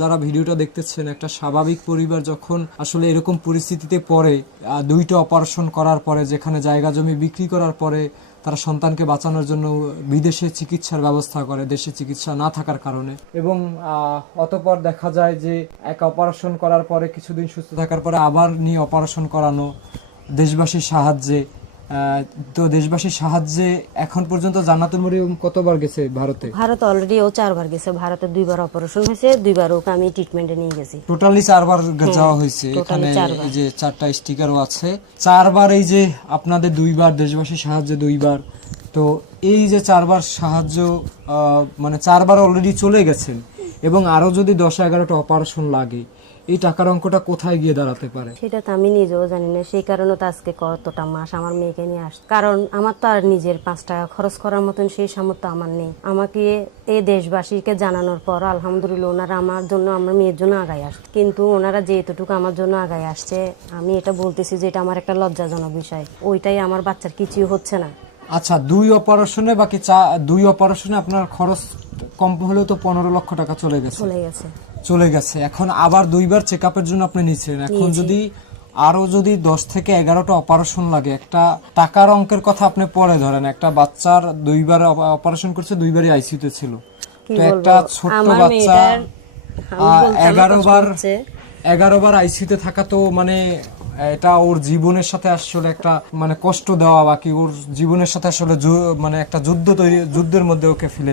যারা ভিডিওটা দেখতেছেন, একটা স্বাভাবিক পরিবার যখন আসলে এরকম পরিস্থিতিতে পড়ে, দুইটা অপারেশন করার পরে, যেখানে জায়গা জমি বিক্রি করার পরে তারা সন্তানকে বাঁচানোর জন্য বিদেশে চিকিৎসার ব্যবস্থা করে, দেশে চিকিৎসা না থাকার কারণে, এবং অতঃপর দেখা যায় যে এক অপারেশন করার পরে কিছুদিন সুস্থ থাকার পরে আবার নিয়ে অপারেশন করানো দেশবাসীর সাহায্যে। তো দেশবাসীর সাহায্যে এখন পর্যন্ত জান্নাতুল মরিয়ম কতবার গেছে ভারতে? ভারত অলরেডি ও 4 বার গেছে। ভারতে 2 বার অপারেশন হয়েছে, 2 বার ওকে আমি ট্রিটমেন্টে নিয়ে গেছি। টোটালি 4 বার যাওয়া হয়েছে। এখানে এই যে 4টা স্টিকারও আছে। 4 বার এই যে আপনাদের 2 বার দেশবাসীর সাহায্যে 2 বার। তো এই যে 4 বার সাহায্য, মানে 4 বার অলরেডি চলে গেছেন, এবং আরো যদি 10-11টা অপারেশন লাগে, এই টাকার অঙ্কটা কোথায় গিয়ে দাঁড়াতে পারে সেটা তো আমি নিজেও জানি না। সেই কারণে তো আজকে কতটা মাস আমার মেয়েকে নিয়ে আসছে। কারণ আমার তো আর নিজের 5 টাকা খরচ করার মতন সেই সামর্থ্য আমার নেই। আমাকে এই দেশবাসীকে জানানোর পর আলহামদুলিল্লাহ ওনারা আমার জন্য, আমার মেয়ের জন্য আগায় আসছে। কিন্তু ওনারা যে এতটুকু আমার জন্য আগায় আসছে, আমি এটা বলতেছি যে এটা আমার একটা লজ্জাজনক বিষয়। ওইটাই আমার বাচ্চার কিছুই হচ্ছে না। আচ্ছা, 2 অপারেশনে বাকি 2 অপারেশনে আপনার খরচ কম হলেও তো 15 লক্ষ টাকা চলে গেছে। এখন আবার 2 বার চেক আপের জন্য আপনি নিচ্ছেন। এখন যদি আরো যদি 10 থেকে 11টা অপারেশন লাগে, একটা টাকার অঙ্কের কথা আপনি পরে ধরেন, একটা বাচ্চার 2 বার অপারেশন করছে, 2 বারই আইসিইউতে ছিল। তো একটা ছোট্ট বাচ্চা 11 বার আইসিইউতে থাকা, তো মানে এটা ওর জীবনের সাথে আসলে একটা মানে কষ্ট দেওয়া, বাকি ওর জীবনের সাথে আসলে মানে একটা যুদ্ধের মধ্যে ওকে ফেলে